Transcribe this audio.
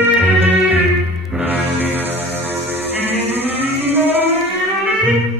thank you